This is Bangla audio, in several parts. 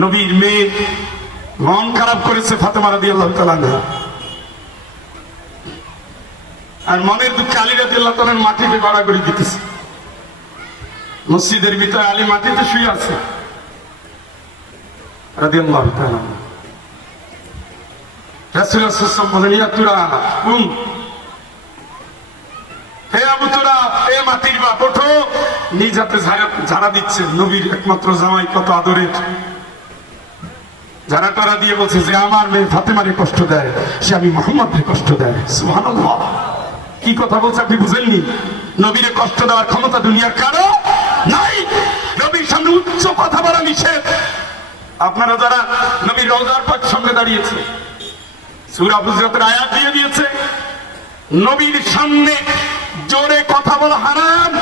নবীর মেয়ে মন খারাপ করেছে ফাতেমা রাদিয়াল্লাহু তাআলা আনহা, আর মনের দুঃখে আলী রাদিয়াল্লাহু তাআলা মাটিতে গড়াগড়ি দিতেছে। মসজিদের ভিতরে আলী মাটিতে শুয়ে আছে রাদিয়াল্লাহু তাআলা। রাসূলুল্লাহ সাল্লাল্লাহু আলাইহি ওয়াসাল্লাম বলেন, ইয়া তুরা কুম, হে আবু তুরা, হে মাটির বাপ, ওঠো। নিজ হাতে ঝাড়া দিচ্ছে, নবীর একমাত্র জামাই, কত আদরের। ঝাড়া টারা দিয়ে বলছে যে আমার মেয়ে ফাতেমারে কষ্ট দেয়, সে আমি মুহাম্মদকে কষ্ট দেয়। সুবহানাল্লাহ, কি কথা বলছে আপনি বুঝেননি? নবীরে কষ্ট দেওয়ার ক্ষমতা দুনিয়ার কারো নাই। নবীর সামনে উচ্চ কথা বলা নিষেধ। আপনারা যারা নবীর রওজার পাক সামনে দাঁড়িয়েছে, সূরা হুজরাতের আয়াত দিয়ে দিয়েছে, নবীর সামনে জোরে কথা বলা হারাম।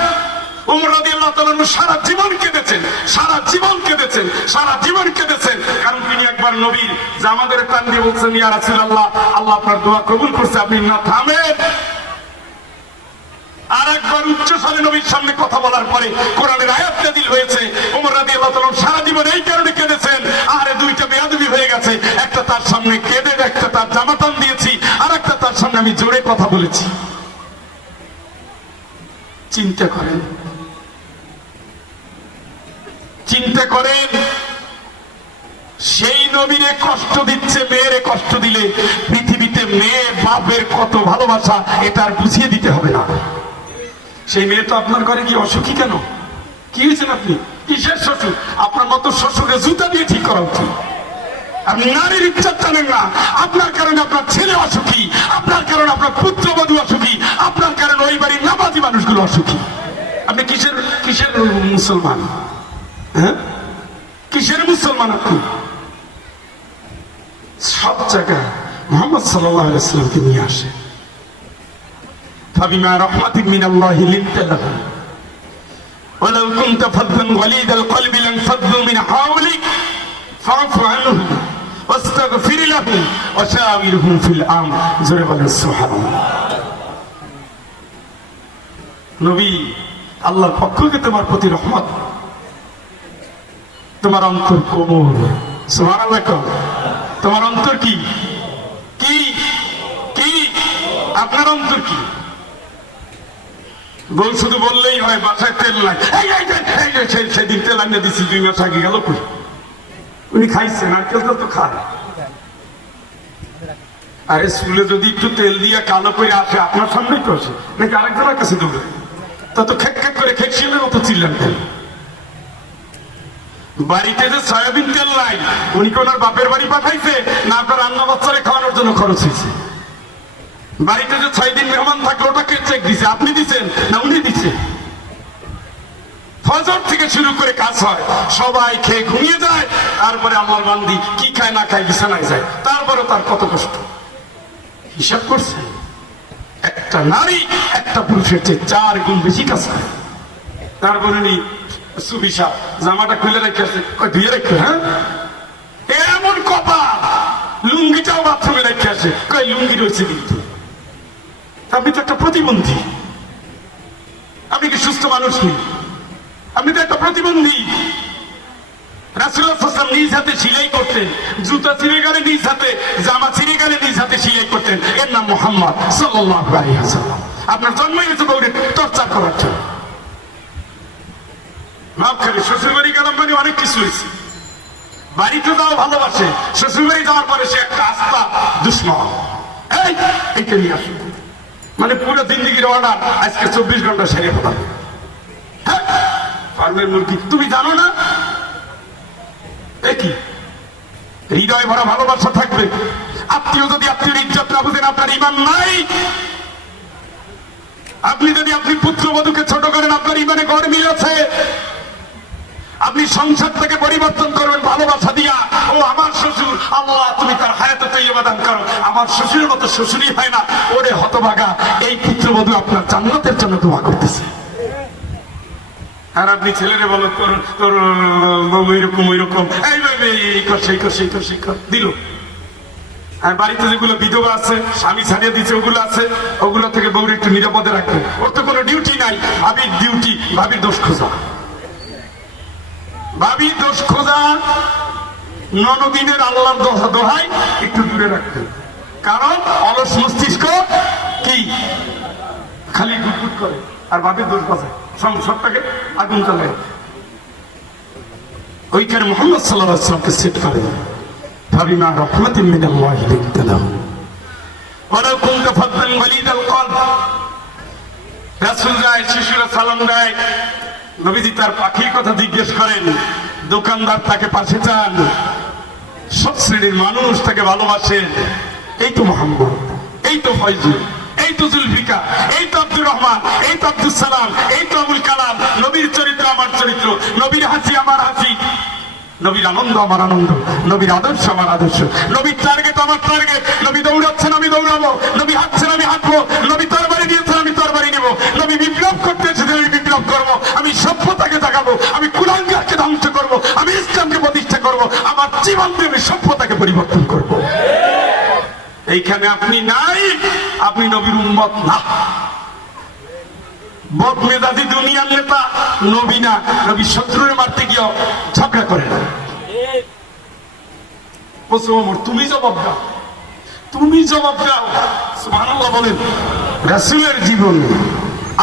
উমর রাদিয়াল্লাহু তাআলা সারা জীবন কেঁদেছেন, সারা জীবন কেঁদেছেন, সারা জীবন কেঁদেছেন। কারণ তিনি একবার নবীর জামাদের টান দিয়ে বলছেন, ইয়া রাসূলুল্লাহ, আল্লাহ আপনার দোয়া কবুল করছে, আপনি না থামেন। আর একবার উচ্চ স্বরে নবীর সামনে কথা বলার পরে কোরআনের আয়াত নাযিল হয়েছে। ওমর রাদিয়াল্লাহু তাআলা সারা জীবন এই কারণে কেঁদেছেন, আরে দুইটা বেয়াদবি হয়ে গেছে, একটা তার সামনে কেঁদে, একটা তার জামা টান দিয়েছি, আর একটা তার সামনে আমি জোরে কথা বলেছি। চিন্তা করেন, চিন্তা করেন, সেই নবীরে কষ্ট দিচ্ছে, মেয়েরে কষ্ট দিলে পৃথিবীতে মেয়ে বাপের কত ভালোবাসা এটা আর বুঝিয়ে দিতে হবে না। সেই মেয়ে তো আপনার ঘরে কি অসুখী কেন? কি হয়েছেন আপনি? কিসের শ্বশুর? আপনার মতো শ্বশুরের জুতা দিয়ে ঠিক করা উচিত। আপনি নারীর ইজ্জত জানেন না, আপনার কারণে আপনার ছেলে অসুখী, আপনার কারণে আপনার পুত্রবধূ অসুখী, আপনার কারণে ওই বাড়ির নামাজি মানুষগুলো অসুখী। আপনি কিসের কিসের মুসলমান? হ্যাঁ, কিসের মুসলমান আপনি? সব জায়গায় মুহাম্মদ সাল্লাল্লাহু আলাইহি ওয়াসাল্লামকে নিয়ে আসে। ফাবিমা রাহমাতিন মিনাল্লাহি লিনতা লাহুম ওয়ালাউ কুনতা ফাদদান গালিদাল কলবি লানফাদ্দু মিন হাওলিক ফাআফু আনহুম ওয়াস্তাগফির লাহুম ওয়া শাওয়িরহুম ফিল আমর। জোরে বলেন সুবহানাল্লাহ। নবী, আল্লাহর পক্ষ থেকে তোমার প্রতি রহমত, তোমার অন্তর কোমল। সুবহানাল্লাহ। তোমার অন্তর কি কি কি? আপনার অন্তর কি? বল শুধু বললেই হয়, বাসায় তেল নাই, সেদিন তেল আনিয়ে দিচ্ছি 2 মাস আগে, গেল কই? উনি খাইছে, নারকেল তেল তো খায়। আরে স্কুলে যদি একটু তেল দিয়ে কালো করে আসে, আপনার সামনেই তো আসে, নাকি আরেকজনের কাছে দৌড়ে? তা তো খেক খেক করে খেকশিলের মতো চিল্লান তেল। বাড়িতে যে সয়াবিন তেল নাই, উনি কি ওনার বাপের বাড়ি পাঠাইছে, না আপনার রান্না বাচ্চারে খাওয়ানোর জন্য খরচ হয়েছে? বাড়িতে যে 6 দিন মেহমান থাকলো, ওটাকে চেক দিছে, আপনি দিচ্ছেন না উনি দিচ্ছে? ফজর থেকে শুরু করে কাজ হয়, সবাই খেয়ে ঘুমিয়ে যায়, তারপরে আমার বান্দি কি খায় না খায় বিছানায় যায়, তারপরে তার কত কষ্ট। হিসাব করছেন? একটা নারী একটা পুরুষের চেয়ে 4 গুণ বেশি কাজ করে। তারপরে উনি সুবিশা জামাটা খুলে রেখে আছে, ধুয়ে রেখে, হ্যাঁ এমন কপাল, লুঙ্গিটাও বাথরুমে রেখে আসে, কই লুঙ্গি রয়েছে কিন্তু। আপনি তো একটা প্রতিবন্ধী, আপনি কি সুস্থ মানুষ নেই? আপনি তো একটা প্রতিবন্ধী। রাসূলুল্লাহ সাল্লাল্লাহু আলাইহি ওয়াসাল্লাম নিজ হাতে সেলাই করতেন, জুতা ছিঁড়ে গেলে নিজ হাতে, জামা ছিঁড়ে গেলে নিজ হাতে সেলাই করতেন। এর নাম মুহাম্মদ সাল্লাল্লাহু আলাইহি ওয়াসাল্লাম। আপনার জন্মই হয়েছে বউরে টর্চার করার জন্য। মাফ করে, শ্বশুর বাড়ি গেলাম মানে অনেক কিছু হয়েছে। বাড়িতে যাও ভালোবাসে, শ্বশুর বাড়ি যাওয়ার পরে সে একটা আস্থা দুশ্মন। এইটা নিয়ে আসো, মানে পুরো জিন্দিগির অর্ডার আজকে 24 ঘন্টা সেরে ফেলা। ফার্মের মুরগি তুমি জানো না? কি হৃদয় ভরা ভালোবাসা থাকবে, আত্মীয় যদি আত্মীয় ইজ্জত না বুঝেন, আপনার ঈমান নাই। আপনি যদি আপনি পুত্রবধূকে ছোট করেন, আপনার ঈমানে গরমিল আছে। আপনি সংসার থেকে পরিবর্তন করবেন ভালোবাসা দিয়া, ও আমার শ্বশুর, আল্লাহ তুমি তার হায়াতে তৈয়বা দান করো, আমার শ্বশুরের মতো শ্বশুরই হয় না। ওরে হতভাগা, এই পুত্রবধূ আপনার জান্নাতের জন্য দোয়া করতেছে। আর আপনি ছেলেরে বলো তোর ওইরকম ওইরকম, এই কর সেই কর সেই কর সেই কর দিল। আর বাড়িতে যেগুলো বিধবা আছে, স্বামী ছাড়িয়ে দিচ্ছে, ওগুলো আছে, ওগুলো থেকে বউরে একটু নিরাপদে রাখবে। ওর তো কোনো ডিউটি নাই, ভাবির ডিউটি ভাবির দোষ খোঁজা, ভাবির দোষ খোঁজা। ননদিনের আল্লাহর দোহাই একটু দূরে রাখবেন, কারণ অলস মস্তিষ্ক কি খালি গুটগুট করে আর বাপের দোষ বাজায়, সংসারটাকে আগুন জ্বালায়। ওইখানে মুহাম্মদ সাল্লাল্লাহু আলাইহি ওয়াসাল্লামকে সেট করেন, ফাবিমা রাহমাতিন মিনাল্লাহি লিনতা লাহুম ওয়ালাউ কুনতা ফাদ্দান গালিযাল কলব। রাসূল যায়, শিশুরা সালাম দেয়, নবীজি তার পাখির কথা জিজ্ঞেস করেন, দোকানদার তাকে পাশে চান, সব শ্রেণীর মানুষ তাকে ভালোবাসেন। এই তো মোহাম্মদ, এই তো ফয়জুল, এই তো জুলফিকা, এই তো আব্দুর রহমান, এই তো আব্দুল সালাম, এই তো আবুল কালাম। নবীর চরিত্র আমার চরিত্র, নবীর হাসি আমার হাসি, নবীর আনন্দ আমার আনন্দ, নবীর আদর্শ আমার আদর্শ, নবীর টার্গেট আমার টার্গেট। নবী দৌড়াচ্ছেন আমি দৌড়াবো, নবী হাঁটছেন আমি হাঁটবো, নবী তরবারি দিয়েছেন আমি তরবারি নেব, নবী বিপ্লব করতে এসেছেন আমি বিপ্লব করবো, আমি সভ্যতাকে জাগাবো, আমি কুলাঙ্গারকে ধ্বংস করবো, আমি ইসলামকে প্রতিষ্ঠা করবো, আমার জীবন দিয়ে আমি সভ্যতাকে পরিবর্তন করবো। এইখানে আপনি নাই, আপনি নবীর উম্মত না। বদমেজাজি দুনিয়ার নেতা নবী না, নবী শত্রুরে মারতে গিয়ে ঝগড়া করে না। তুমি জবাব দাও, তুমি জবাব দাও। সুবহানাল্লাহ বলেন। রাসূলের জীবন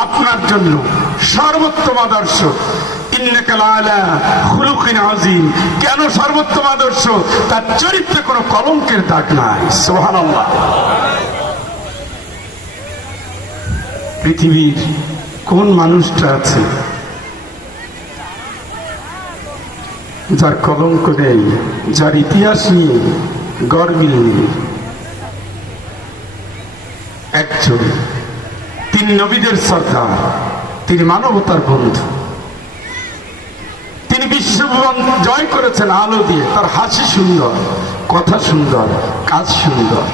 আপনার জন্য সর্বোত্তম আদর্শ। ইন্নাকা লাআলা খুলুকিন আযীম। কেন সর্বোত্তম আদর্শ? তার চরিত্রে কোনো কলঙ্কের দাগ নাই। সুবহানাল্লাহ। পৃথিবীর কোন মানুষটা আছে যার কলঙ্ক নেই, যার ইতিহাস নিয়ে গর্বিল নেই? একজন, তিনি নবীদের সরদার, তিনি মানবতার বন্ধু, তিনি বিশ্বভুবন জয় করেছেন আলো দিয়ে। তার হাসি সুন্দর, কথা সুন্দর, কাজ সুন্দর।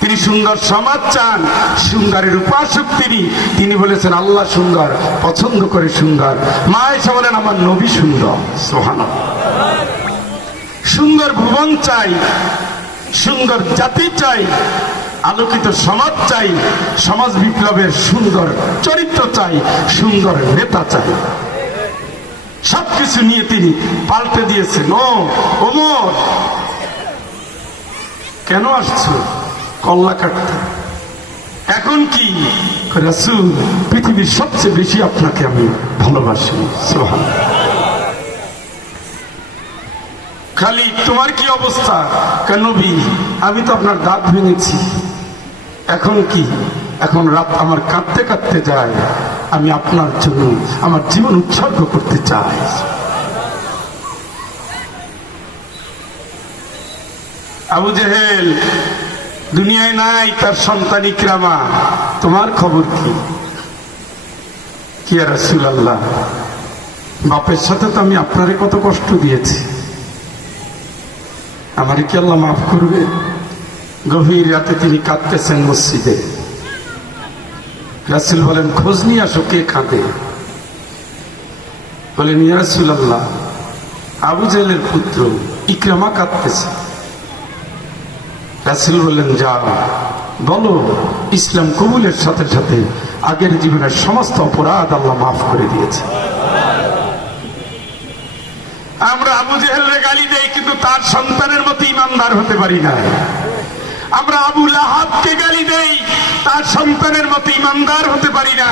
তিনি সুন্দর সমাজ চান, সুন্দরের উপাসক তিনি। তিনি বলেছেন আল্লাহ সুন্দর, পছন্দ করে সুন্দর। মা আয়েশা বলেন আমার নবী সুন্দর। সুবহানাল্লাহ। সুন্দর ভুবন চাই, সুন্দর জাতি চাই, আলোকিত সমাজ চাই, সমাজ বিপ্লবের সুন্দর চরিত্র চাই, সুন্দর নেতা চাই। সবকিছু নিয়ে তিনি পাল্টে দিয়েছেন। ও ওমর, কেন আসছো? কল্লা কাটতে। এখন কি? রাসূল, পৃথিবীর সবচেয়ে বেশি আপনাকে আমি ভালোবাসি। সুবহানাল্লাহ। খালি তোমার কি অবস্থা? কেন নবী, আমি তো আপনার দাঁত ভেঙেছি। এখন কি? এখন রাত আমার কাঁদতে কাঁদতে যায়, আমি আপনার জন্য আমার জীবন উৎসর্গ করতে চাই। আবু জেহেল দুনিয়ায় নাই, তার সন্তান ইকরামা। তোমার খবর কি? কি ইয়া রাসূলুল্লাহ, বাপের সাথে তো আমি আপনারে কত কষ্ট দিয়েছি, আমারে কি আল্লাহ মাফ করবে? গভীর রাতে তিনি কাঁদতেছেন মসজিদে। রাসূল বলেন খোঁজ নিয়ে আসো, কে কাঁদে? বলেন ইয়া রাসূলুল্লাহ, আবু জেহেলের পুত্র ইকরামা কাঁদতেছে। রাসূল বললেন যাও বলো, ইসলাম কবুলের সাথে সাথে আগের জীবনের সমস্ত অপরাধ আল্লাহ মাফ করে দিয়েছে। আমরা আবু জেহেলের গালি দেই, কিন্তু তার সন্তানের মতো ইমানদার হতে পারি না। আমরা আবু লাহাবকে গালি দেই, তার সন্তানের মতো ইমানদার হতে পারি না।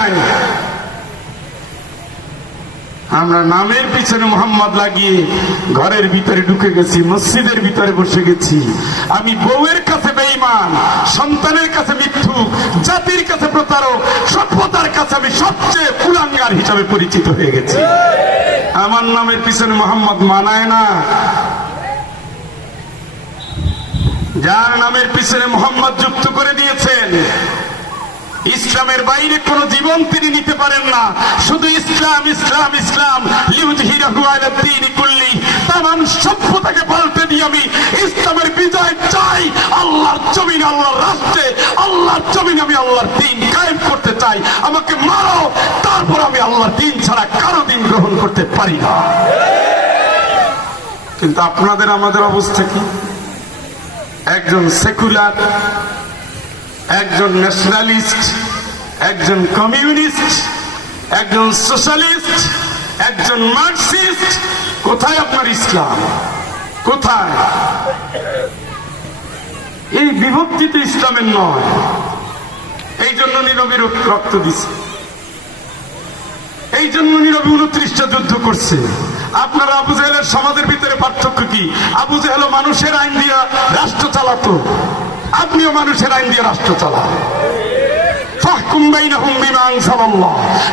আমরা নামের পিছনে মোহাম্মদ লাগিয়ে ঘরের ভিতরে ঢুকে গেছি, মসজিদের ভিতরে বসে গেছি। আমি বউয়ের কাছে বেঈমান, সন্তানের কাছে মিথ্যুক, জাতির কাছে প্রতারক, সভ্যতার কাছে আমি সবচেয়ে কুলাঙ্গার হিসাবে পরিচিত হয়ে গেছি। আমার নামের পিছনে মোহাম্মদ মানায় না। যার নামের পিছনে মোহাম্মদ যুক্ত করে দিয়েছেন, ইসলামের বাইরে কোন জীবন তিনি নিতে পারেন না। শুধু ইসলাম ইসলাম ইসলাম, লিউযহিরাহু আলা দ্বীনি কুল্লি। তামাম সভ্যতাকে পাল্টে দিয়ে আমি ইসলামের বিজয় চাই। আল্লাহর জমিনে, আল্লাহর রাষ্ট্রে, আল্লাহর জমিনে আমি আল্লাহর দ্বীন কায়েম করতে চাই। আমাকে মারো, তারপর আমি আল্লাহর দ্বীন ছাড়া কারো দ্বীন গ্রহণ করতে পারি না। কিন্তু আপনাদের আমাদের অবস্থা কি? একজন সেকুলার, একজন ন্যাশনালিস্ট, একজন কমিউনিস্ট, একজন সোশ্যালিস্ট, একজন মার্কসিস্ট। কোথায় আপনার ইসলাম? কোথায়? এই বিভক্তি তো ইসলামের নয়। এই জন্য নীরবী রক্ত দিছে, এই জন্য নীরবী 29টা যুদ্ধ করছে। আপনারা আবু জাহেলের সমাজের ভিতরে পার্থক্য কি? আবু জাহেল মানুষের আইন দিয়ে রাষ্ট্র চালাতো, আপনিও মানুষের আইন দিয়ে রাষ্ট্র চালান।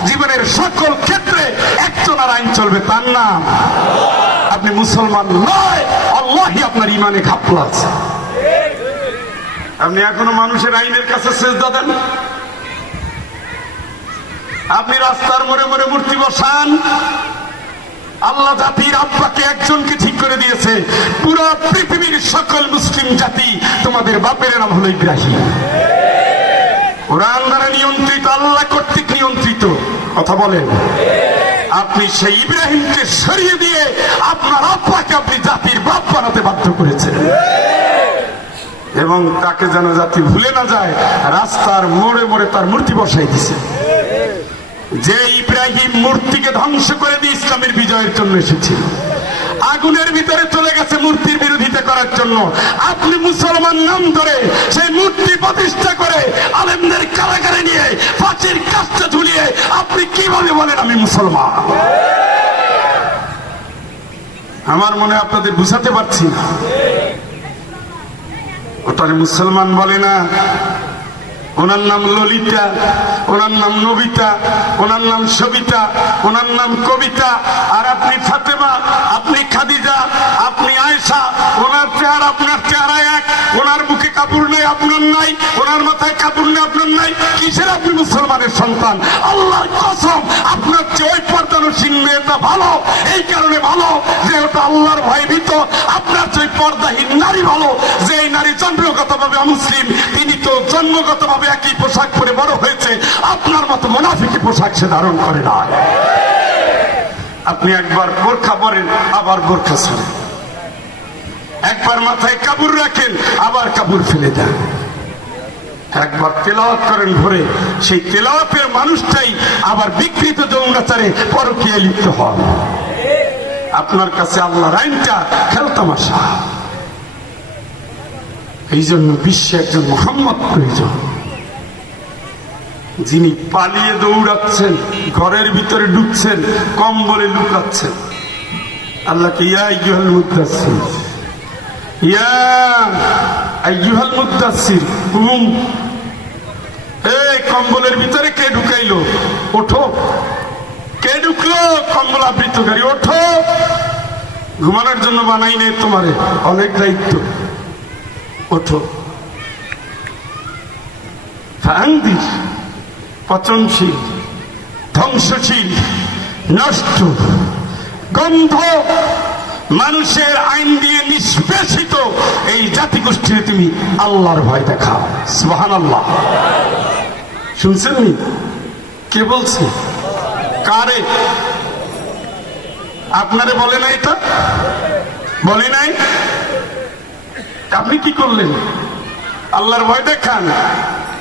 জীবনের সকল ক্ষেত্রে একজনের আইন চলবে, তার নাম আপনি মুসলমান নয়। আল্লাহই আপনার ইমানে ঘাপলা আছে। আপনি এখনো মানুষের আইনের কাছে সেজদা দেন। আপনি রাস্তার মোড়ে মোড়ে মূর্তি বসান। আল্লাহ জাতির আব্বাকে একজনকে ঠিক করে দিয়েছে, পুরো পৃথিবীর সকল মুসলিম জাতি তোমাদের বাপের নাম হলো ইব্রাহিম। কোরআন দ্বারা নিয়ন্ত্রিত, আল্লাহ কর্তৃক নিয়ন্ত্রিত। কথা বলেন। আপনি সেই ইব্রাহিমকে সরিয়ে দিয়ে আপনার আব্বাকে আপনি জাতির বাপ বানাতে বাধ্য করেছেন, এবং তাকে যেন জাতি ভুলে না যায় রাস্তার মোড়ে মোড়ে তার মূর্তি বসাই দিছে। যে ইব্রাহিম মূর্তিকে ধ্বংস করে দিয়ে ইসলামের বিজয়ের জন্য এসেছিল, আগুনের ভিতরে চলে গেছে মূর্তির বিরোধিতা করার জন্য। আপনি মুসলমান নাম ধরে সেই মূর্তি প্রতিষ্ঠা করে আলেমদের কারাগারে নিয়ে ফাঁসির কাজটা ঝুলিয়ে আপনি কিভাবে বলেন আমি মুসলমান? আমার মনে আপনাদের বুঝাতে পারছি না। ওটারে মুসলমান বলে না। ওনার নাম ললিতা, ওনার নাম নবিতা, ওনার নাম সবিতা, ওনার নাম কবিতা। আর আপনি ফাতেমা, আপনি খাদিজা, আপনি আয়েশা। ওনার চেহারা আপনার চেহারা এক, ওনার বুকে কাপড় নেই আপনার নাই, ওনার মাথায় কাপড় নেই আপনার নাই। কিসের আপনি মুসলমানের সন্তান? আল্লাহর কসম, আপনার চেয়ে ওই পর্দানসীন মেয়েটা ভালো। এই কারণে ভালো যে ওটা আল্লাহর ভয় ভীত। আপনার চেয়ে পর্দাহীন নারী ভালো, যে এই নারী জন্মগতভাবে অমুসলিম, তিনি তো জন্মগতভাবে একই পোশাক পরে বড় হয়েছে। আপনার মতো মুনাফিকি পোশাক সে ধারণ করে না। আপনি একবার বোরখা পরেন, আবার বোরখা ছাড়েন, একবার মাথায় কাপড় রাখেন, আবার কাপড় ফেলে দেন, একবার তেলাওয়াত করেন ভরে, সেই তেলাওয়াতের মানুষটাই আবার বিকৃত যৌনাচারে পরকীয়ায় লিপ্ত হন। আপনার কাছে আল্লাহর আইনটা খেলতামাশা। এই জন্য বিশ্বে একজন মুহাম্মদ প্রয়োজন, যিনি পালিয়ে দৌড়াচ্ছেন, ঘরের ভিতরে ঢুকছেন, কম্বলে লুকাচ্ছেন। আল্লাহকে ইয়া আইয়ুহাল মুদ্দাসসির, ইয়া আইয়ুহাল মুদ্দাসসির কুম। এই কম্বলের ভিতরে কে ঢুকাইলো? ওঠো। কে ঢুকলো? কম্বল আবৃতকারী। ওঠো। ঘুমানোর জন্য বানাই নেই তোমারে, অনেক দায়িত্ব। ওঠো। ফান্দির পচনশীল, ধ্বংসশীল, নষ্ট, গন্ধ, মানুষের আইন দিয়ে নিষ্পেষিত এই জাতিগোষ্ঠীর তুমি আল্লাহর ভয় দেখাও। সুবহানাল্লাহ। শুনছেন নি? কে বলছে? কারে? আপনারে বলে নাই? এটা বলে নাই? আপনি কি করলেন? আল্লাহর ভয় দেখান।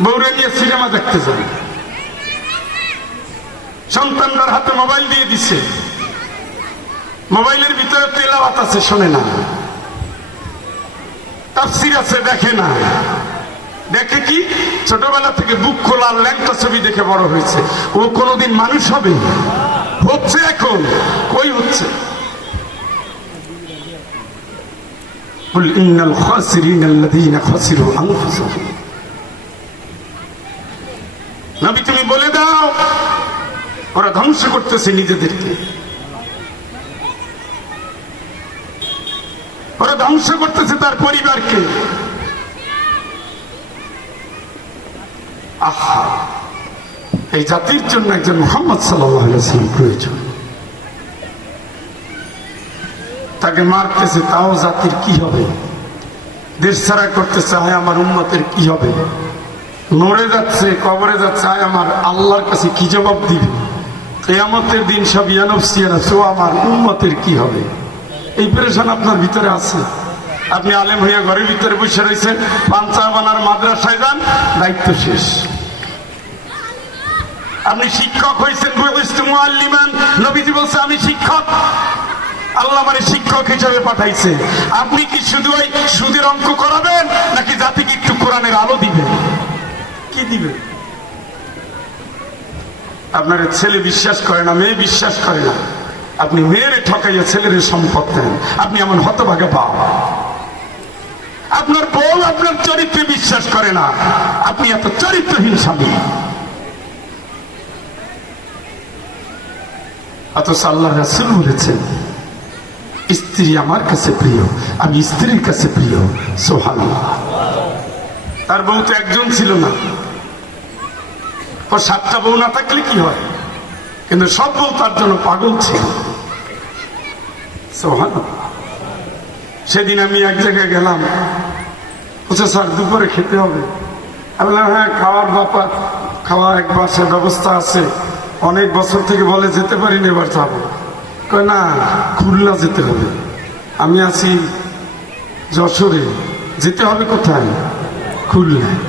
বউরে নিয়ে সিনেমা দেখতে যান, সন্তানদের হাতে মোবাইল দিয়ে দিছে, মোবাইলের ভিতরে তেলাওয়াত আছে, শোনে না। তাফসীর আছে, দেখে না। দেখে কি? ছোটবেলা থেকে বুক খোলা ল্যাংটা ছবি দেখে বড় হয়েছে। ও কোনোদিন মানুষ হবে? হচ্ছে এখন। কই হচ্ছে? কুল ইন্নাল খাসিরিনা আল্লাযীনা খাসিরু আনফুসাহুম। নবী তুমি বলে দাও, ওরা ধ্বংস করতেছে নিজেদেরকে, ওরা ধ্বংস করতেছে তার পরিবারকে। আহা, এই জাতির জন্য একজন মুহাম্মদ সাল্লাল্লাহু আলাইহি ওয়াসাল্লাম প্রয়োজন। তাকে মারতেছে, তাও জাতির কি হবে? দেশ ছাড়া করতেছে, হায় আমার উম্মতের কি হবে? মরে যাচ্ছে, কবরে যাচ্ছে, হায় আমার আল্লাহর কাছে কি জবাব দিবে? কিয়ামতের দিন সব ইয়ানফসি ইয়ানফসি, আমার উম্মতের কি হবে? এই পেরেশান আপনার ভিতরে আছে। আপনি আলেম হইয়া ঘরের ভিতরে বসে রয়েছেন, পাঞ্চা বানার মাদ্রাসায় যান, দায়িত্ব শেষ। আপনি শিক্ষক হয়েছেন, মুআল্লিমান, নবীজি বলছে আমি শিক্ষক। আল্লাহ মানে শিক্ষক হিসেবে পাঠাইছে। আপনি কি শুধু ওই সুদের অঙ্ক করাবেন নাকি জাতিকে একটু কোরআনের আলো দিবেন? কি দিবেন? আপনার ছেলে বিশ্বাস করে না, মেয়ে বিশ্বাস করে না, আপনি মেয়েরে ঠকাইয়া ছেলের সম্পদ দেন। আপনি এমন হতভাগা পাও। আপনার বউ আপনার চরিত্রে বিশ্বাস করে না, আপনি এত চরিত্রহীন স্বামী। অথচ আল্লাহ রাসূল বলেছেন, স্ত্রী আমার কাছে প্রিয়, আমি স্ত্রীর কাছে প্রিয়। সুবহানাল্লাহ। তার বউ তো একজন ছিল না, ও 7টা বউ না থাকলে কি হয়, কিন্তু সব বউ তার জন্য পাগল ছিল। সুবহানাল্লাহ। সেদিন আমি এক জায়গায় গেলাম, বলছে স্যার দুপুরে খেতে হবে। আমি বললাম হ্যাঁ, খাওয়ার ব্যাপার, খাওয়া এক মাসের ব্যবস্থা আছে। অনেক বছর থেকে বলে যেতে পারিনি, এবার যাবো। কয় না, খুলনা যেতে হবে। আমি আছি যশোরে, যেতে হবে কোথায়? খুলনায়।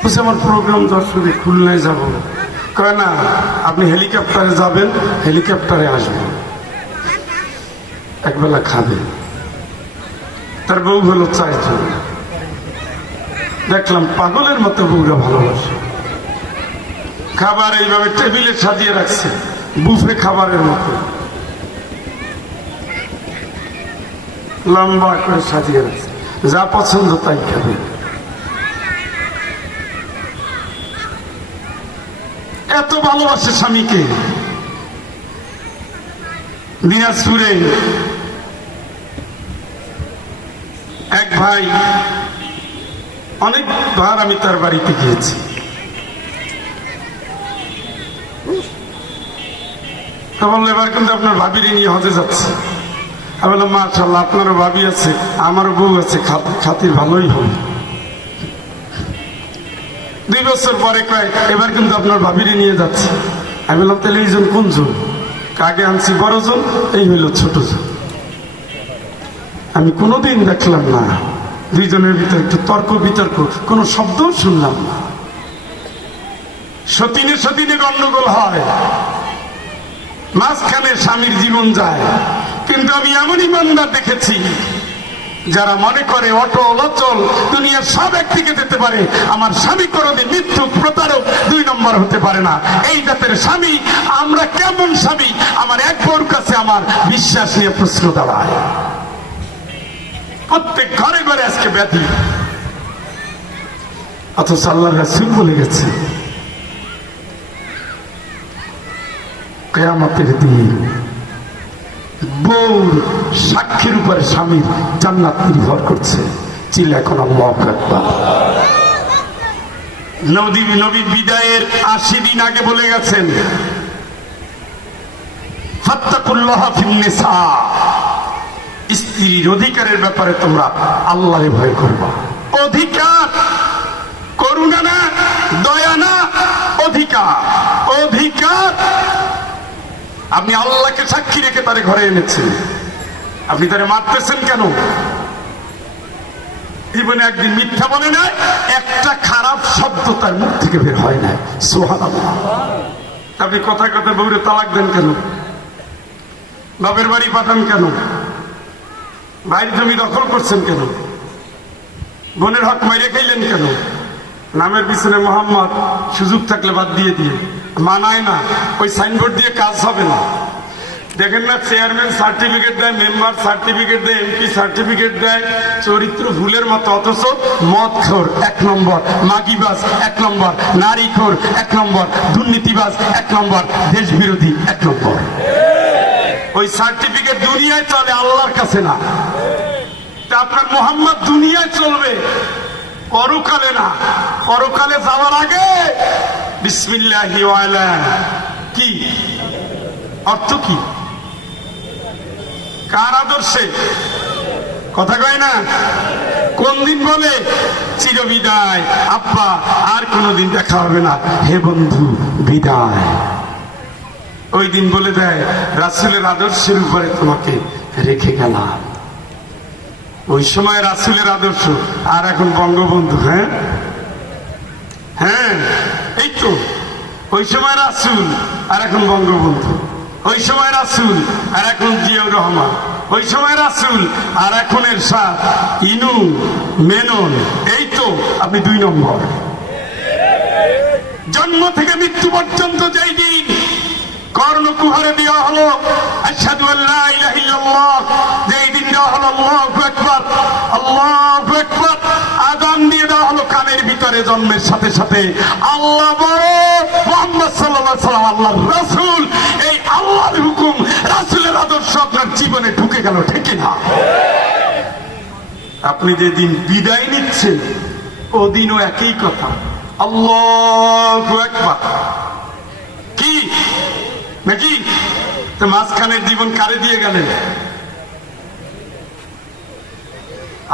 বলছে আমার প্রোগ্রাম যশোরে, খুলনায় যাব। কয় না, আপনি হেলিকপ্টারে যাবেন, হেলিকপ্টারে আসবেন, একবেলা খাবেন। তার বউ হলো 4 জন। দেখলাম পাগলের মতো বউরা ভালোবাসে। খাবার এইভাবে টেবিলে সাজিয়ে রাখছে, বুফে খাবারের মতো লম্বা করে সাজিয়ে রাখছে, যা পছন্দ তাই খাবে। এত ভালোবাসে স্বামীকে। দিনাজপুরে এক ভাই, অনেকবার আমি তার বাড়িতে গিয়েছি। তা বললো এবার কিন্তু আপনার ভাবিরে নিয়ে হজে যাচ্ছে। আমি বললাম মাশাআল্লাহ, আপনারও ভাবি আছে, আমারও বউ আছে, খাতির ভালোই হবে। 2 বছর পরে কয় এবার কিন্তু আপনার ভাবিরে নিয়ে যাচ্ছে। আমি বললাম তাহলে এই জন কোন জন? আগে আনছি বড় জন, এই হইল ছোট জন। আমি কোনোদিন দেখলাম না 2 জনের ভিতরে একটু তর্ক বিতর্ক, কোনো শব্দও শুনলাম না। সতীনে সতীনে গন্ডগোল হয়, মাঝখানে স্বামীর জীবন যায়। কিন্তু আমি এমন ইমানদার দেখেছি যারা মনে করে অটল অচল দুনিয়ার সব একদিকে যেতে পারে, আমার স্বামী কোনদিন মিথ্যুক প্রতারক 2 নম্বর হতে পারে না। এই জাতের স্বামী আমরা কেমন স্বামী? আমার এক বউর কাছে আমার বিশ্বাস নিয়ে প্রশ্ন দাঁড়ায়। প্রত্যেক ঘরে ঘরে আজকে ব্যাধি। অথচ আল্লাহর রাসূল বলে গেছে কিয়ামতের দিন বউর সাক্ষীর উপরে স্বামীর জান্নাত নির্ভর করছে। চিল্লা এখন আল্লাহু আকবার। নবী বিদায়ের 80 দিন আগে বলে গেছেন, ফাত্তাকুল্লাহা ফিন নিসা, স্ত্রীর অধিকারের ব্যাপারে তোমরা আল্লাহরে ভয় করবা। অধিকার, করুণা না, দয়া না, অধিকার। অধিকার। আপনি আল্লাহকে সাক্ষী রেখে তারে ঘরে এনেছেন, আপনি তারে মারতেছেন কেন? জীবনে একদিন মিথ্যা বলে নাই, একটা খারাপ শব্দ তার মুখ থেকে বের হয় না। সুবহানাল্লাহ। আপনি কথায় কথায় বউরে তালাক দেন কেন? বাপের বাড়ি পাঠান কেন? ভাইয়ের জমি দখল করছেন কেন? বোনের হক মাইরে খাইলেন কেন? নামের পিছনে মোহাম্মদ, সুযোগ থাকলে বাদ দিয়ে দিয়ে। মানায় না, ওই সাইনবোর্ড দিয়ে কাজ হবে না। দেখেন না, চেয়ারম্যান সার্টিফিকেট দেয়, মেম্বার সার্টিফিকেট দেয়, এমপি সার্টিফিকেট দেয়, চরিত্র ভুলের মতো। অথচ মদখোর 1 নম্বর, মাগিবাজ 1 নম্বর, নারীখোর 1 নম্বর, দুর্নীতিবাজ 1 নম্বর, দেশ বিরোধী 1 নম্বর। ওই সার্টিফিকেট দুনিয়ায় চলে, আল্লাহর কাছে না। তা আপনার মোহাম্মদ দুনিয়ায় চলবে, পরকালে না। পরকালে যাওয়ার আগে বিসমিল্লাহি ওয়া আলা, কি অর্থ? কি কার আদর্শে? কথা কয় না? কোন দিন বলে? চিরবিদায় আব্বা, আর কোনদিন দেখা হবে না, হে বন্ধু বিদায়। ওই দিন বলে দেয় রাসূলের আদর্শের উপরে তোমাকে রেখে গেলাম। ওই সময় রাসূলের আদর্শ, আর এখন বঙ্গবন্ধু। হ্যাঁ হ্যাঁ, এই তো ওই সময় রাসূল, আর এখন বঙ্গবন্ধু। ওই সময় রাসূল আর এখন জিয়াউর রহমান, ওই সময় রাসূল আর এখন এরশাদ, ইনু মেনন, এই তো আপনি 2 নম্বর। জন্ম থেকে মৃত্যু পর্যন্ত যেই দিন কর্ণকুহরে দেওয়া হলো আশহাদু আল্লা ইলাহা ইল্লাল্লাহ, যেই দিন দেওয়া হলো আল্লাহু আকবার, আল্লাহু আকবার, আযান দিয়ে দেওয়া হলো কানের ভিতরে, জন্মের সাথে সাথে আল্লাহ বড়, মুহাম্মদ সাল্লাল্লাহু আলাইহি সাল্লাম আল্লাহর রাসূল, এই আল্লাহর হুকুম, রাসূলের আদর্শ আপনার জীবনে ঢুকে গেল, ঠিক না? আপনি যেদিন বিদায় নিচ্ছেন ওদিনও একই কথা, আল্লাহু আকবার। কি নাকি? তো মাঝখানের জীবন কারে দিয়ে গেলেন?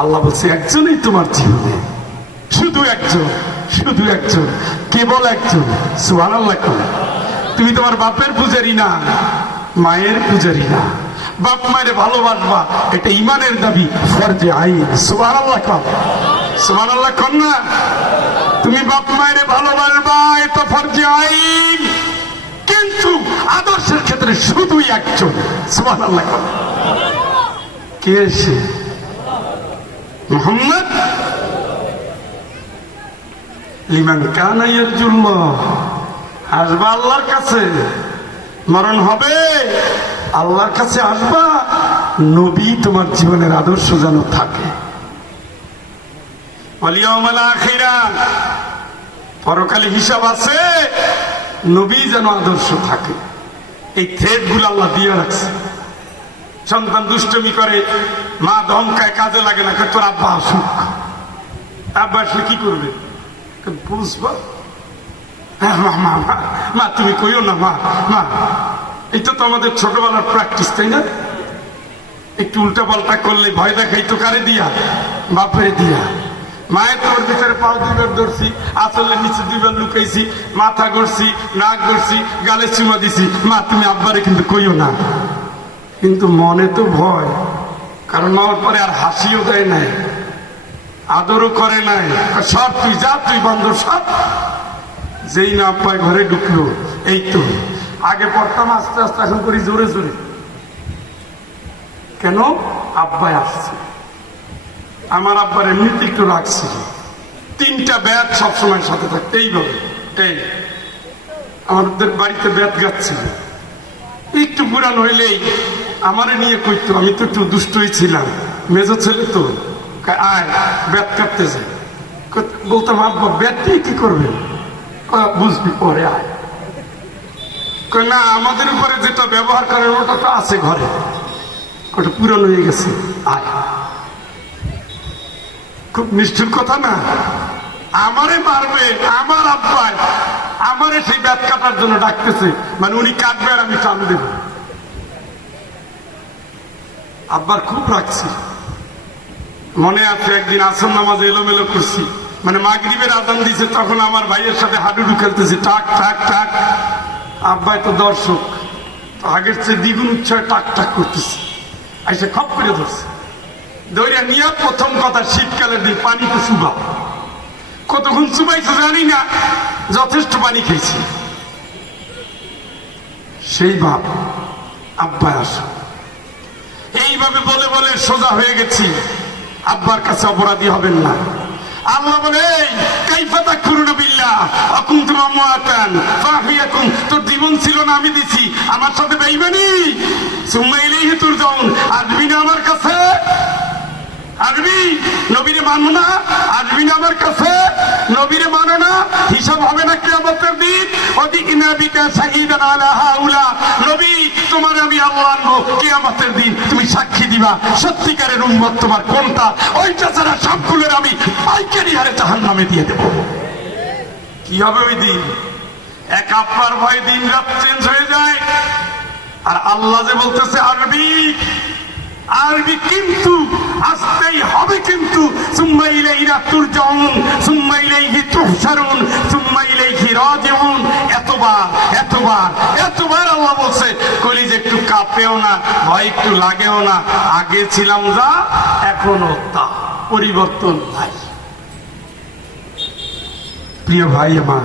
আল্লাহ বলছে একজনই তোমার জীবনে, শুধু একজন, শুধু একজন, কেবল একজন। সুবহানাল্লাহ। তুমি তোমার বাপের পূজারি না, মায়ের পূজারি না। বাপ মায়ের ভালোবাসবা, এটা ইমানের দাবি, ফরজে আইন। সুবহানাল্লাহ। সুবহানাল্লাহ কোন না? তুমি বাপ মায়ের ভালোবাসবা, এটা ফরজে আইন, কিন্তু আদর্শের ক্ষেত্রে শুধুই একজন। সুবহানাল্লাহ। কে সে? মুহাম্মদ। লিমান কানা ইয়ারজুল্লাহ, আসবা আল্লাহর কাছে, মরণ হবে আল্লাহর কাছে আসবা, নবী তোমার জীবনের আদর্শ যেন থাকে। ওয়াল ইয়াউমাল আখিরা, পরকালে হিসাব আছে, নবী যেন আদর্শ থাকে। এই থ্রেড গুলো আল্লাহ দিয়ে রাখছে। সন্তান দুষ্টমি করে, মা ধমকায়, কাজে লাগে না, তোর আব্বা আসুক। আব্বা আসলে কি করবে? বুঝবা, মা মা মা তুমি কইও না, মা মা। এটা তো আমাদের ছোটবেলার প্র্যাকটিস, তাই না? একটু উল্টা পাল্টা করলে ভয় দেখাইতো কারে দিয়া? বাপরে দিয়া। মায়ের তোর ভিতরে পাও 2 বার ধরছি, আসলের নিচে 2 বার লুকাইছি, মাথা ঘুরছি, নাক ঘুরছি, গালে চুমা দিছি, মা তুমি আব্বারে কিন্তু কইও না। কিন্তু মনে তো ভয়, কারণ মার পরে আর হাসিও দেয় নাই, আদরও করে নাই, সব তুই যা, তুই বান্ধব সব। যেই না আব্বাই ঘরে ঢুকলো, এই তো আগে পড়তাম আস্তে আস্তে, এখন করি জোরে জোরে। কেন? আব্বাই আসছে। আমার আব্বার এমনিতে একটু রাখছিল, 3টা ব্যাট সবসময় সাথে থাকতে, এইভাবে এই আমাদের বাড়িতে ব্যাট গাচ্ছিল। একটু পুরান হইলেই আমারে নিয়ে কইতো, আমি তো একটু দুষ্টই ছিলাম, মেজো ছেলে তো, আয় ব্যাট কাটতে যাই। বলতাম আব্বা ব্যাট দিয়ে কি করবে? বুঝবি পরে, আয়। না, আমাদের উপরে যেটা ব্যবহার করেন ওটা তো আছে ঘরে, ওটা পুরান হয়ে গেছে, আয়। খুব নিষ্ঠুর কথা না? আমারে মারবে আমার আব্বাই, আমারে সেই ব্যাট কাটার জন্য ডাকতেছে, মানে উনি কাটবে আর আমি টান দেব। আব্বার খুব রাখছি। মনে আছে একদিন আসর নামাজে এলোমেলো করছি, মানে মাগরিবের আজান দিছে, তখন আমার ভাইয়ের সাথে হাডুডু খেলতেছি, টাক টাক টাক। আব্বাই তো দর্শক, আগের চেয়ে দ্বিগুণ উচ্ছয় টাক টাক করতেছি, এসে খপ করে ধরছে। দৌড়িয়া নিয়ে প্রথম কথা, শীতকালের দিন পানি তো চুবা, কতক্ষণ চুবাইছে জানি না, যথেষ্ট পানি খেয়েছি। সেই ভাব আব্বা আস, এইভাবে বলে বলে সোজা হয়ে গেছি। আব্বার কাছে অপরাধী হবেন না। আল্লাহ বলে, কাইফা তাকফুরুনা বিল্লাহ ওয়া কুনতুম আমওয়াতান ফাহিয়াকুম, তোর জীবন ছিল না, আমি দিছি, আমার সাথে বেঈমানি, সুম্মা ইলাইহি তুরজাউন, আসবি না আমার কাছে, আসবি, নবীরে মানো না, আসবি না আমার কাছে, নবীরে মানো না, হিসাব হবে না কিয়ামতের দিন। ওয়াদিনা বিকা শাহীদান আলা হাউলা, নবী তোমার আমি আল্লাহ আনবো কিয়ামতের দিন, তুমি সাক্ষী দিবা সত্যিকারের উম্মত তোমার কোনটা, ওইটা ছাড়া সবগুলোর আমি পাইকারি হারে জাহান্নামে দিয়ে দেব। কি হবে ওই দিন? এক আপনার ভয়ে দিন রাত চেঞ্জ হয়ে যায়। আর আল্লাহ যে বলতেছে আসবি, আসবি, কিন্তু আসতেই হবে, কিন্তু সুম্মা ইলাইনা তুরজাউন সুম্মা ইলাইহি তুহশারুন সুম্মা ইলাইহি রাজিউন। এতবার এতবার এতবার আল্লাহ বলছে, কলিজা একটু কাঁপেও না, ভয় একটু লাগেও না, আগে ছিলাম যা এখনো তা, পরিবর্তন নাই। প্রিয় ভাই আমার,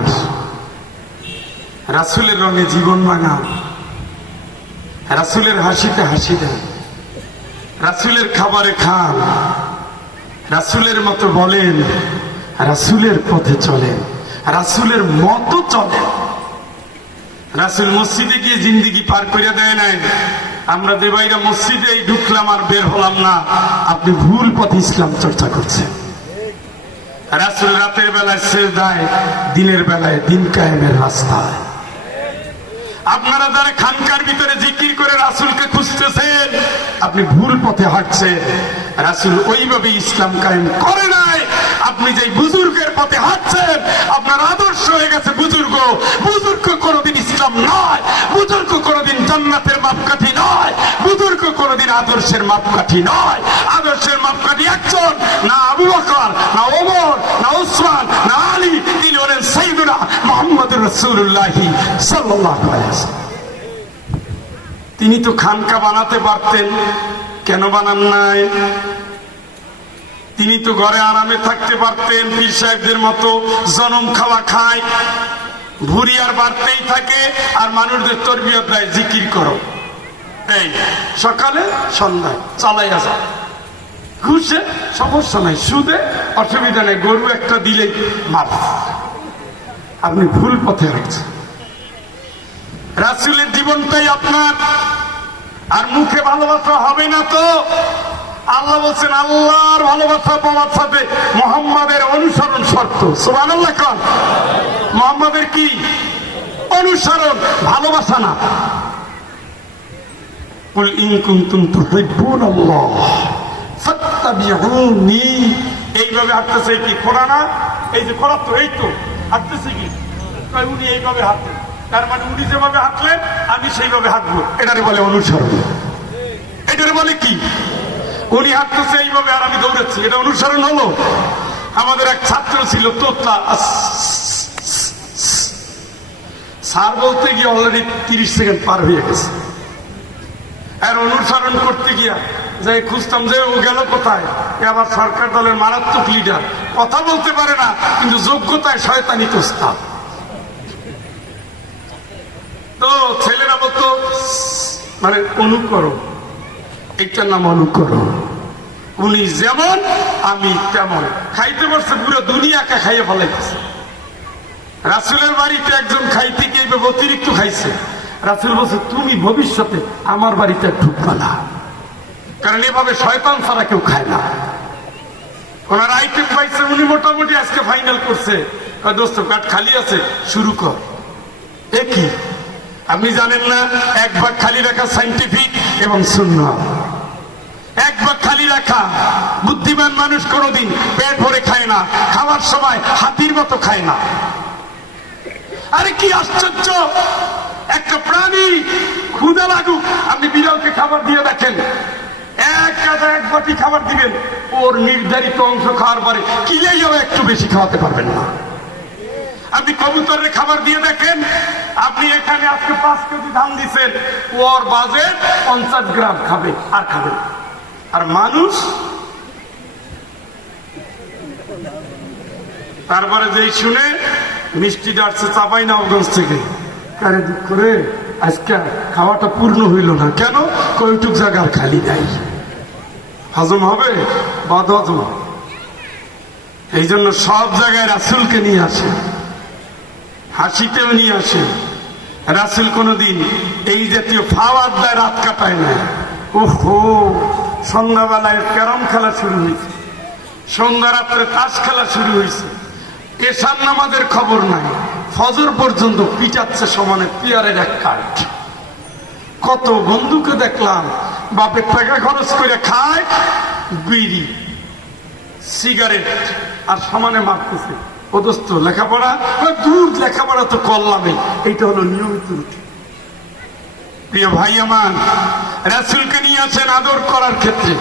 রাসূলের রঙে জীবন ভাঙা রাসূলের হাসিতে হাসি দেন, রাসূলের খাবারে খান, রাসূলের মতো বলেন, রাসূলের পথে চলেন, রাসূলের মতো চলেন। রাসূল মসজিদে গিয়ে জিন্দেগি পার করে দেয় নাই। আমরা দেবাইরা মসজিদে ঢুকলাম আর বের হলাম না, আপনি ভুল পথে ইসলাম চর্চা করছেন। রাসূল রাতের বেলায় সেজদায়, দিনের বেলায় দিন কায়েমের রাস্তায়। আপনারা যারা খানকার ভিতরে জিকির করে রাসূলকে খুঁজতেছেন, আপনি ভুল পথে হাঁটছেন। রাসূল ওইভাবে ইসলাম কায়েম করে নাই। আপনি যে বুজুর্গের পথে হাঁটছেন, আপনার আদর্শ হয়ে গেছে বুজুর্গ। বুজুর্গ কোনোদিন ইসলাম নয়, বুজুর্গ কোনোদিন জান্নাতের মাপকাঠি নয়, বুজুর্গ কোনোদিন আদর্শের মাপকাঠি নয়। আদর্শের মাপকাঠি একজন, না আবু বকর, না ওমর, না উসমান, না আলী, তিনি হলেন সাইয়্যিদুনা মুহাম্মদুর রাসূলুল্লাহ সাল্লাল্লাহু আলাইহি ওয়াসাল্লাম। তিনি তো খানকা বানাতে পারতেন, কেন বানান নাই? তিনি তো ঘরে আরামে থাকতে পারতেন, পীর সাহেবদের মতো জনম খাওয়া খায়, ভুঁড়ি আর বাড়তেই থাকে, আর মানুষদের তরবিয়ত দেয় জিকির করো, এই সকালে সন্ধ্যায় চালাইয়া যাও। ঘুষে সমস্যা নাই, সুদে অসুবিধা নেই, গরু একটা দিলেই মাফ। আপনি ভুল পথে হাঁটছেন। রাসূলের জীবনটাই আপনার, আর মুখে ভালোবাসা হবে না তো। আল্লাহ বলছেন আল্লাহর ভালোবাসা পাওয়ার সাথে মুহাম্মাদের অনুসরণ শর্ত। সুবহানাল্লাহ কোন? মুহাম্মাদের কি অনুসরণ, ভালোবাসা না। কুল ইন কুনতুম তুহিব্বুনাল্লাহ ফাত্তাবিউনি। এইভাবে হাঁটতেছে কি খোড়া না? এই যে খোড়া তো, এই তো হাঁটতেছে কি, উনি এইভাবে হাঁটতেন, তার মানে উনি যেভাবে হাঁটলেন আমি সেইভাবে হাঁটবো, এটারে বলে অনুসরণ। এটারে বলে কি? উনি হাঁটতেছে এইভাবে আর আমি দৌড়াচ্ছি, এটা অনুসরণ হলো? আমাদের এক ছাত্র ছিল তোতলা, স্যার বলতে গিয়ে অলরেডি 30 সেকেন্ড পার হয়ে গেছে। আর অনুসরণ করতে গিয়া যাই খুঁজতাম যে ও গেল কোথায়। আবার সরকার দলের মারাত্মক লিডার, কথা বলতে পারে না, কিন্তু যোগ্যতায় শয়তানি তোস্তাব। তো ছেলেরা বলতো মানে অনুকরণ, এটার নাম অনুকরণ। উনি যেমন আমি তেমন। খাইতে পারছে, পুরো দুনিয়াকে খাইয়ে ফেলাইছে। রাসূলের বাড়িতে একজন খাইতে গিয়ে অতিরিক্ত খাইছে। রাসূল বলছে তুমি ভবিষ্যতে আমার বাড়িতে ঢুকবা না, কারণ এভাবে শয়তান ছাড়া কেউ খায় না। ওনার আইটেম পাইছে, উনি মোটামুটি আজকে ফাইনাল করছে, দোস্ত কাঠ খালি আছে, শুরু কর। এ কি আপনি জানেন না? এক ভাগ খালি রাখা সাইন্টিফিক এবং সুন্নাহ। এক ভাগ খালি রাখা। বুদ্ধিমান মানুষ কোনোদিন পেট ভরে খায় না, খাওয়ার সময় হাতির মতো খায় না। আরে কি আশ্চর্য! একটা প্রাণী ক্ষুধা লাগুক, আপনি বিড়ালকে খাবার দিয়ে দেখেন, এক কাজে এক বাটি খাবার দিবেন, ওর নির্ধারিত অংশ খাওয়ার পরে কিলেও একটু বেশি খাওয়াতে পারবেন না। আপনি কবুতরের খাবার দিয়ে দেখেন, আপনি এখানে আজকে 5 কেজি ধান দিচ্ছেন, ওর বাজেট 50 গ্রাম খাবে আর খাবে। আর মানুষ তারপরে যেই শুনে মিষ্টি আসছে চাঁপাইনবাবগঞ্জ থেকে, কারে দুঃখ রে আজকে খাওয়াটা পূর্ণ হইল না, কেন? কয়টুক জায়গার খালি নাই, হজম হবে বাদ হজম। এই জন্য সব জায়গায় রাসূলকে নিয়ে আসে, হাসিতেও নিয়ে আসে। রাসূল কোনদিন এই জাতীয় ফাওয়ার দেয় রাত কাটায় না। ওহো, সন্ধ্যাবেলায় ক্যারম খেলা শুরু হয়েছে, সন্ধ্যা রাত্রে তাস খেলা শুরু হয়েছে, এশার নামাজের খবর নাই, ফজর পর্যন্ত পিটাচ্ছে সমানে পিয়ারের এক কাঠ। কত বন্ধুকে দেখলাম বাপের টাকা খরচ করে খায় বিড়ি সিগারেট আর সমানে মারতেছে। ও দোস্ত লেখাপড়া, দূর লেখাপড়া তো করলামই, এইটা হলো নিয়মিত রুটি। প্রিয় ভাই আমার, রাসূলকে নিয়ে আসেন আদর করার ক্ষেত্রে,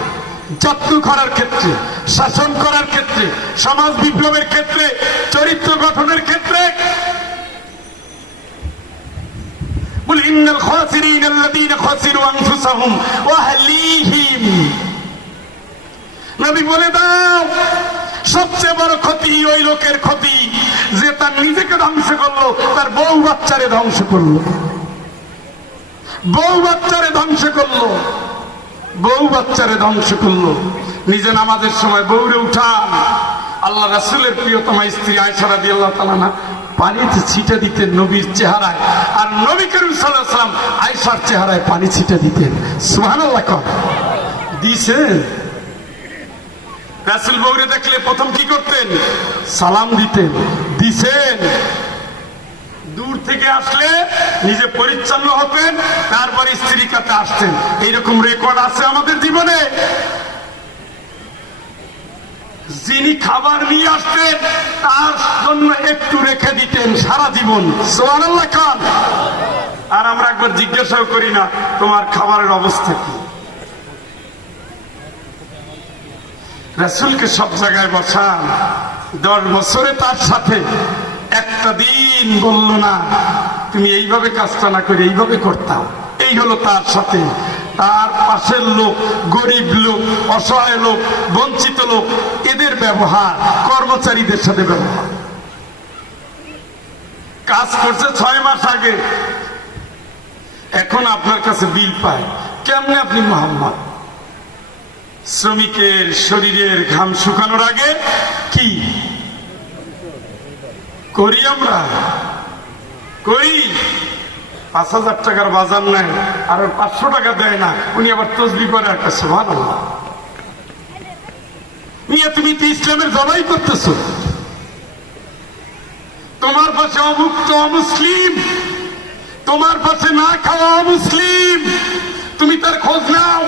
যত্ন করার ক্ষেত্রে, শাসন করার ক্ষেত্রে, সমাজ বিপ্লবের ক্ষেত্রে, চরিত্র গঠনের ক্ষেত্রে। বল ইন্নাল খাসিরিন আল্লাযীনা খাসিরু আনফুসাহুম ওয়া আহলিহিম। নবী বলে দাও, সবচেয়ে বড় ক্ষতি ওই লোকের ক্ষতি যে তার নিজেকে ধ্বংস করলো, তার বউ বাচ্চারে ধ্বংস করলো। বউ বাচ্চারে ধ্বংস করলো, বউ বাচ্চারে ধ্বংস করলো। নিজে নামাজের সময় বউরে উঠান। আল্লাহ রাসূলের প্রিয়তমা স্ত্রী আয়েশা রাদিয়াল্লাহু তাআলা না পানিতে ছিটে দিতেন নবীর চেহারায়, আর নবী করিম সাল্লাল্লাহু আলাইহি ওয়াসাল্লাম আয়েশার চেহারায় পানি ছিটে দিতেন। সুবহানাল্লাহ। দিছেন? রাসূল বউরে দেখলে প্রথম কি করতেন? সালাম দিতেন। দিছেন? দূর থেকে আসলে নিজে পরিচ্ছন্ন হতেন, তারপর স্ত্রীর কাছে আসতেন। এইরকম রেকর্ড আছে আমাদের জীবনে। যিনি খাবার নিয়ে আসতেন তার জন্য একটু রেখে দিতেন সারা জীবন। সুবহানাল্লাহ খান। আর আমরা একবার জিজ্ঞাসাও করি না তোমার খাবারের অবস্থা কি। রাসূলকে সব জায়গায় বসান, 10 বছরে তার সাথে একটা দিন বলল না তুমি এইভাবে কাজটা না করে এইভাবে করতাম। এই হলো তার সাথে। তার পাশের লোক, গরিব লোক, অসহায় লোক, বঞ্চিত লোক, এদের ব্যবহার, কর্মচারীদের সাথে ব্যবহার। কাজ করছে 6 মাস আগে, এখন আপনার কাছে বিল পায়। কেমনে আপনি মোহাম্মদ? শ্রমিকের শরীরের ঘাম শুকানোর আগে কি করি আমরা? করি 5,000 টাকার বাজার নেয় আর 500 টাকা দেয় না, উনি আবার তসবিহ করে একটা সুবহানাল্লাহ। নিয়ে তুমি তো ইসলামের জবাই করতেছো। তোমার পাশে অভুক্ত অমুসলিম, তোমার পাশে না খাওয়া অমুসলিম, তুমি তার খোঁজ নাও।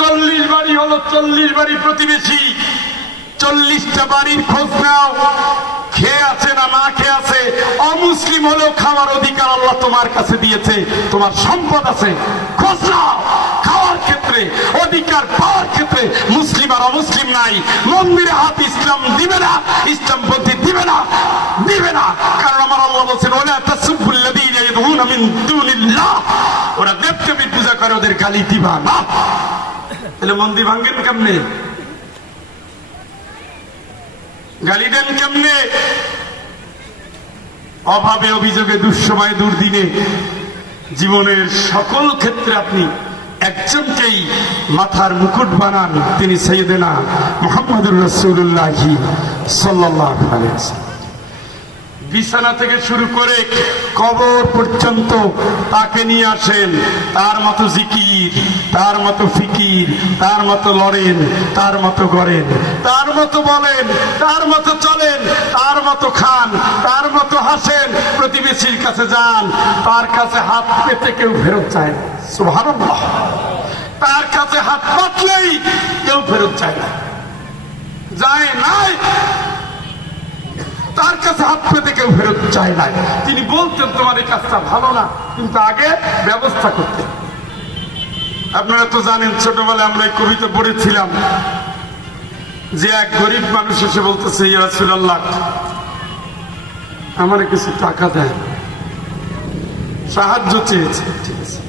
40 বাড়ি হলো, 40 বাড়ি প্রতিবেশী, 40টা বাড়ির খোঁজ নাও, খেয়ে আছে না না খেয়ে আছে। অমুসলিম হলেও খাওয়ার অধিকার আল্লাহ তোমার কাছে দিয়েছে, তোমার সম্পদ আছে, খোঁজ নাও। খাওয়ার ক্ষেত্রে, অধিকার পাওয়ার ক্ষেত্রে মুসলিম আর অমুসলিম নাই। মন্দিরে হাত ইসলাম দিবে না, ইসলাম পন্থী দিবে না, দিবে না। কারণ আমার আল্লাহ বলছেন ওয়ালা তাসুবুল্লাযীনা ইয়াদউনা মিন দুনিল্লাহ, ওরা দেবদেবীর পূজা করে, ওদের গালি দিবা না। তাহলে মন্দির ভাঙেন কেমনে? গালি দেন কেমনে? অভাবে, অভিযোগে, দুঃসময়, দুর্দিনে, জীবনের সকল ক্ষেত্রে আপনি একজনকেই মাথার মুকুট বানান, তিনি সাইয়েদেনা মুহাম্মদুর রাসূলুল্লাহ সাল্লাল্লাহু আলাইহি ওয়াসাল্লাম। বিছানা থেকে শুরু করে কবর পর্যন্ত তাকে নিয়ে আসেন। তার মতো জিকির, তার মতো ফিকির, তার মতো লড়েন, তার মতো গড়েন, তার মতো বলেন, তার মতো চলেন, তার মতো খান, তার মতো হাসেন। প্রতিবেশীর কাছে যান, তার কাছে হাত পেতে কেউ ফেরত চায় না। সুবহানাল্লাহ। তার কাছে হাত পাতলেই কেউ ফেরত চায় না, যায় নাই। তার কাছে হাত পেতে কেউ ফেরত চায় না। তিনি বলতেন তোমার এই কাজটা ভালো না, কিন্তু আগে ব্যবস্থা করতেন। আপনারা তো জানেন, ছোটবেলায় আমরা এই কবিতা পড়েছিলাম যে এক গরিব মানুষ এসে বলতেছে ইয়া রাসূলুল্লাহ আমার কিছু টাকা দেন, সাহায্য চেয়েছে। ঠিক আছে,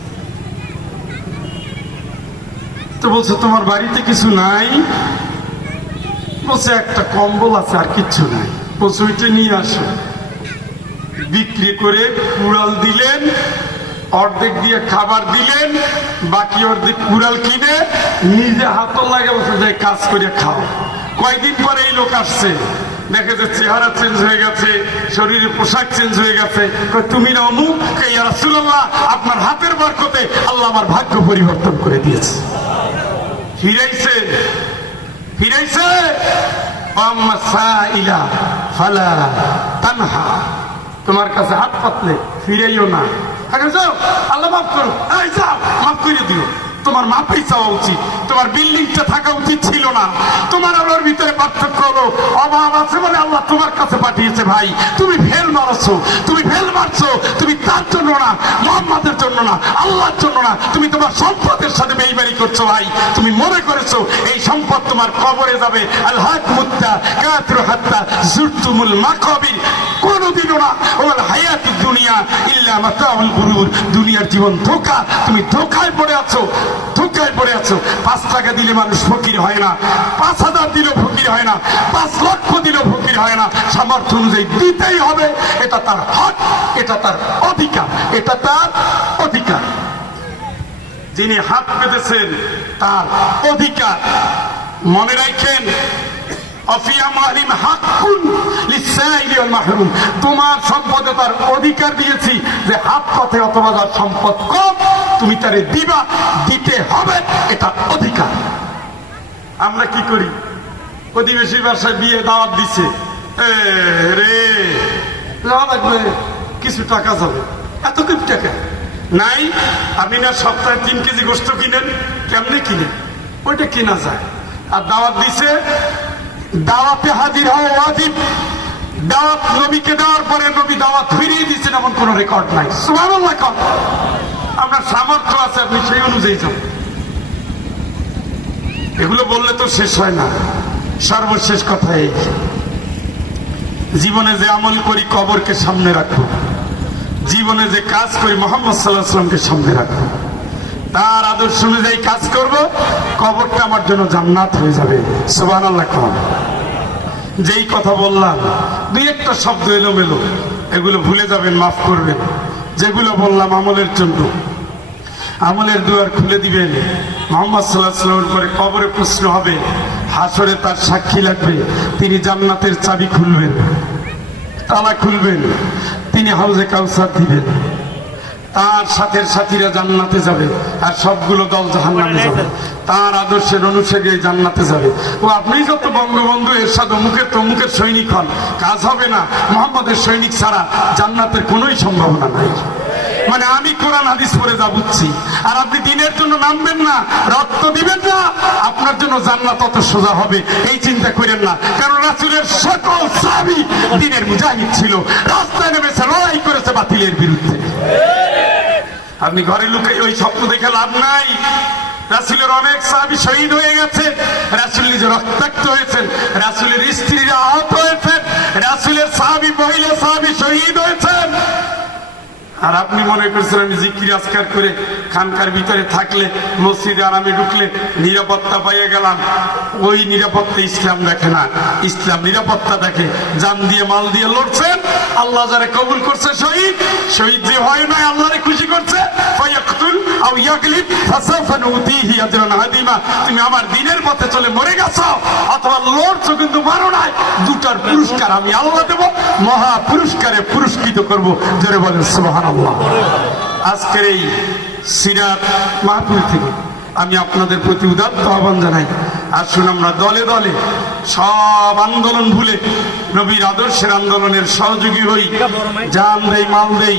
তো বলছে তোমার বাড়িতে কিছু নাই? বলছে একটা কম্বল আছে, আর কিচ্ছু নাই। বলছে ওইটা নিয়ে আসো। বিক্রি করে কুড়াল দিলেন, অর্ধেক দিয়ে খাবার দিলেন, বাকি অর্ধেক কুড়াল কিনে নিজে হাত লাগে বসে যায় কাজ করে খাও। কয়েকদিন পরে এই লোক আসছে, দেখে যে চেহারা চেঞ্জ হয়ে গেছে, শরীরের পোশাক চেঞ্জ হয়ে গেছে। তুমি না অমুক? ইয়া রাসূলুল্লাহ আপনার হাতের বরকতে আল্লাহ আমার ভাগ্য পরিবর্তন করে দিয়েছে। ফিরাইছে, ফিরাইছে। তোমার কাছে হাত পাতলে ফিরাইও না, আল্লাহ মাফ করো, মাফ করে দিও। তোমার মাফই চাওয়া উচিত। তোমার বিল্ডিংটা থাকা উচিত ছিল না। তোমার আল্লাহর ভিতরে পার্থক্য হলো অভাব আছে বলে আল্লাহ তোমার কাছে পাঠিয়েছে। ভাই তুমি ফেল মারছো, তুমি ফেল মারছো, তুমি তার জন্য না, মুহাম্মাদের জন্য না, আল্লাহর জন্য না। তুমি তোমার সম্পদের সাথে বেইমানি করছো। ভাই তুমি মনে করেছো এই সম্পদ তোমার কবরে যাবে। আল্লাহ মুত্তা কাতরু হাত্তা জুরতুমুল মাকাবির, কোনদিনও না। ওয়াল হায়াতুদ দুনিয়া ইল্লা মাতাউল গুরুর, দুনিয়ার জীবন ধোঁকা। তুমি ধোঁকায় পড়ে আছো, ধোঁকায় পড়ে আছো। 5 টাকা দিলে মানুষ ফকির হয় না, 5,000 দিলেও ফকির হয় না, 5 লক্ষ দিলেও ফকির হয় না। সামর্থ্য অনুযায়ী দিতেই হবে, এটা তার হক, এটা তার অধিকার, এটা তার অধিকার। যিনি হাত পেতেছেন তার অধিকার। মনে রাখেন, তোমার সম্পদে তার অধিকার দিয়েছি যে হাত পথে অথবা যার সম্পদ কম তুমি তারে দিবা, দিতে হবে, এটা অধিকার। আমরা কি করি? প্রতিবেশী বাসায় বিয়ে দাওয়াত দিছে, রে যাওয়া লাগবে, কিছু টাকা যাবে, এত কিছু টাকা নাই। আপনি না সপ্তাহে 3 কেজি গোস্ত কিনেন, কেমনে কিনেন? ওইটা কেনা যায়। আর দাওয়াত দিছে, দাওয়াতে হাজির হওয়া ওয়াজিব। দাওয়াত নবীকে দেওয়ার পরে নবী দাওয়াত ফিরিয়ে দিচ্ছেন এমন কোন রেকর্ড নাই। সুবহানাল্লাহ। আমরা সামর্থ্য আছে, আপনি সেই অনুযায়ী যান। এগুলো বললে তো শেষ হয় না। সর্বশেষ কথা এই, জীবনে যে আমল করি কবরকে সামনে রাখবো, জীবনে যে কাজ করি মুহাম্মদ সাল্লাল্লাহু আলাইহি ওয়াসাল্লামকে সামনে রাখবো, তার আদর্শ অনুযায়ী কাজ করব, কবরটা আমার জন্য জান্নাত হয়ে যাবে। সুবহানাল্লাহ। যেই কথা বললাম 2-1টা শব্দ এলোমেলো, এগুলো ভুলে যাবেন, মাফ করবেন। যেগুলো বললাম আমলের জন্য, আমলের দুয়ার খুলে দিবেন। মুহাম্মদ সাল্লাল্লাহু আলাইহি ওয়াসাল্লামের পরে কবরে প্রশ্ন হবে, হাসরে তার সাক্ষী লাগবে, তিনি জান্নাতের চাবি খুলবেন, তালা খুলবেন, তিনি হাউজে কাউসার দিবেন, তার সাথে সাথীরা জান্নাতে যাবে আর সবগুলো দল জাহান্নামে যাবে। তার আদর্শের অনুসারী জান্নাতে যাবে। ও আপনি যত বঙ্গবন্ধু এরশাদ অমুকের তমুকের সৈনিক হন, কাজ হবে না। মুহাম্মদের সৈনিক ছাড়া জান্নাতের কোনোই সম্ভাবনা নাই। মানে আমি কোরআন হাদিস পড়ে যা বুঝছি, আর আপনি দিনের জন্য নামবেন না, রক্ত দিবেন না, আপনার জন্য জান্নাত অত সোজা হবে এই চিন্তা করেন না। কারণ রাসূলের সকল সাহাবী দিনের মুজাহিদ ছিল, রাস্তায় নেমেছে, লড়াই করেছে বাতিলের বিরুদ্ধে। আপনি ঘরে লুকিয়ে ওই স্বপ্ন দেখে লাভ নাই। রাসূলের অনেক সাহাবী শহীদ হয়ে গেছে, রাসূল নিজে রক্তাক্ত হয়েছেন, রাসূলের স্ত্রীরা আহত হয়েছেন, রাসূলের সাহাবী মহিলা সাহাবী শহীদ হয়েছেন। আর আপনি মনে করছেন আমি জিকির আজকার করে খানকার ভিতরে থাকলে, মসজিদে আরামে ঢুকলে নিরাপত্তা পাইয়ে গেলাম। ওই নিরাপত্তা ইসলাম দেখে না। ইসলাম নিরাপত্তা দেখে, জান দিয়ে মাল দিয়ে লড়ছেন, আল্লাহ যারা কবুল করছে শহীদ, শহীদ যে হয় না আল্লাহরে খুশি করছে, ফায়াকতুল আও ইয়াগলিব ফাসাফা নুতিহি আজরান আযীমা। তুমি আমার দ্বীনের পথে চলে মরে গেছো অথবা লড়ছো কিন্তু মারো নাই, দুটার পুরস্কার আমি আল্লাহ দেব, মহা পুরস্কারে পুরস্কৃত করব। জোরে বলেন সুবহানাল্লাহ। আজকের এই সিরাত মাহফিল থেকে আমি আপনাদের প্রতি উদাত্ত আহ্বান জানাই, আসুন আমরা দলে দলে সব আন্দোলন ভুলে নবীর আদর্শের আন্দোলনের সহযোগী হই, জান দেই, মাল দেই,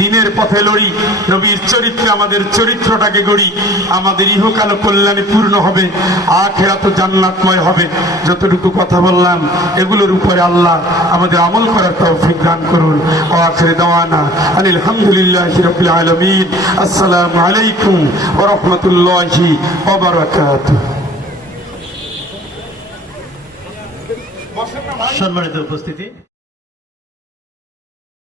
দিনের পথে লড়ি, নবীর চরিত্রে আমাদের চরিত্রটাকে গড়ি। আমাদের ইহকাল কল্যাণে পূর্ণ হবে, আখিরাত জান্নাতময় হবে। যতটুকু কথা বললাম এগুলোর উপরে আল্লাহ আমাদের আমল করার তৌফিক দান করুন। আখির দাওয়ানা আনিল হামদুলিল্লাহি রাব্বিল আলামিন। আসসালামু আলাইকুম ওয়া রাহমাতুল্লাহি ওয়া বারাকাতুহু। সম্মানিত উপস্থিতি।